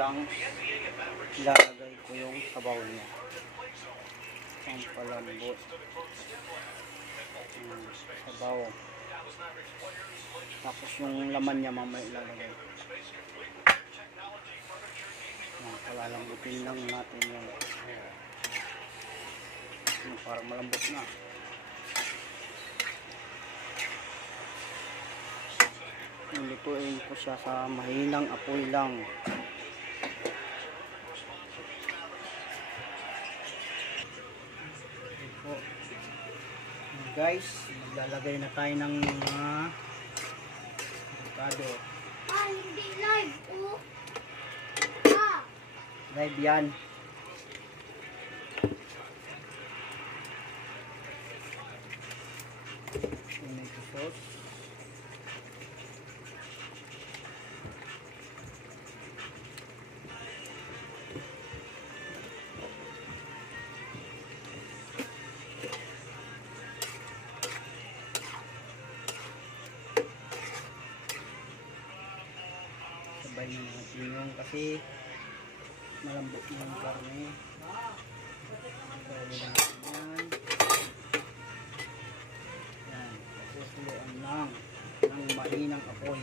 siyang ilalagay ko yung sabaw niya. Ang palambot. Sabaw. Tapos yung laman niya mamaya ilalagay. Palalambutin lang natin yung parang malambot na. Lutuin ko siya sa mahinang apoy lang. Ito. Guys, maglalagay na tayo ng mga avocado. Hindi live. Live yan. Tomato sauce. Sabay na natin yung kasi malambot yung karne. Sabay na natin yan. Yan. Tapos luan lang ng mahinang apoy.